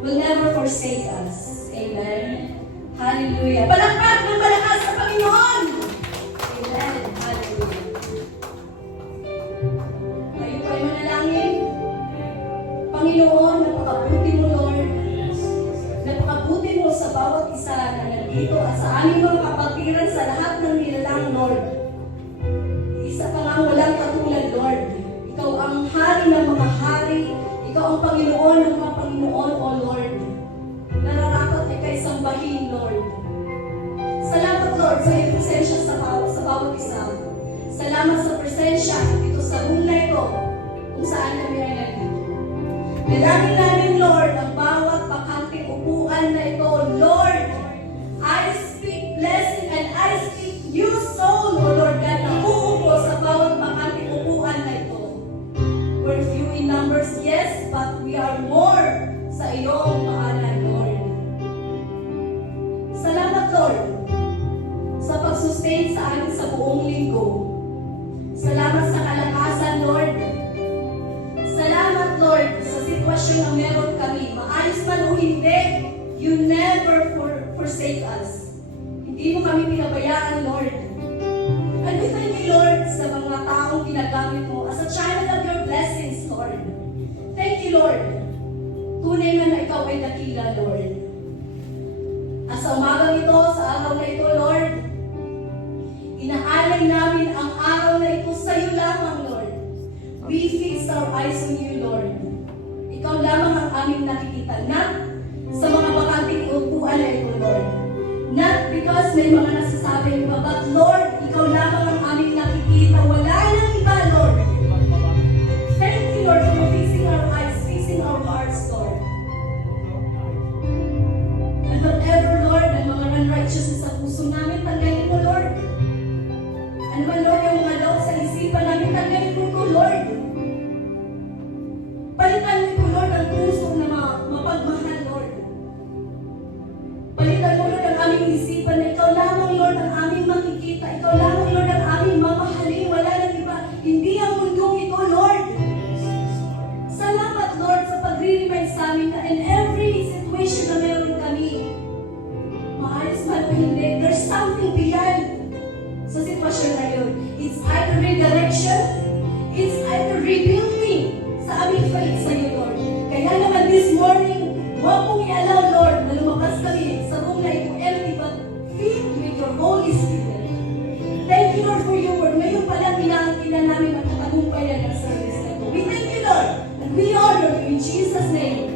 will never forsake us. Amen. Hallelujah. Palakpak ng malakas sa Panginoon. Amen. Hallelujah. Kayo ay manalangin. Panginoon, napakabuti mo, Lord. Napakabuti mo sa bawat isa na nandito at sa aming mga kapatiran sa lahat ng nilalang, Lord. Isa ka nga walang katulad, Lord. Ikaw ang hari ng mga ang Panginoon ng mga Panginoon, O Lord. Nararapat ay kay sambahin, Lord. Salamat, Lord, sa iyong presensya sa bawat, sa bawat isa. Salamat sa presensya dito sa room na ito kung saan kami ay nandito. Dalangin namin, We're few in numbers, yes, but we are more sa iyong maanan, Lord. Salamat, Lord, sa pag-sustain sa amin sa buong linggo. Salamat sa kalakasan, Lord. Salamat, Lord, sa sitwasyon na meron kami. Maayos man o hindi, you never for, forsake us. Hindi mo kami pinabayaan, Lord. And we thank you, Lord, sa mga taong ginagamit mo as a blessings, Lord. Thank you, Lord. Tunay na na ikaw ay dakila, Lord. At sa umagang ito, sa araw na ito, Lord, inaalay namin ang araw na ito sa iyo lamang, Lord. We fix our eyes on you, Lord. Ikaw lamang ang aming nakikita, not sa mga bakanting upuan na ito, Lord. Not because may mga nasasabi iba, but Lord, sa puso namin, tanggalin mo, Lord. Ano man, Lord, yung Kaya naman this morning, huwag mong i-allow, Lord, na lumabas kami sa room na ito empty, but filled with your Holy Spirit. Thank you, Lord, for your word. Ngayon pa lang binangkin namin magkatagumpay na ng service na ito. We thank you, Lord, and we honor you in Jesus' name.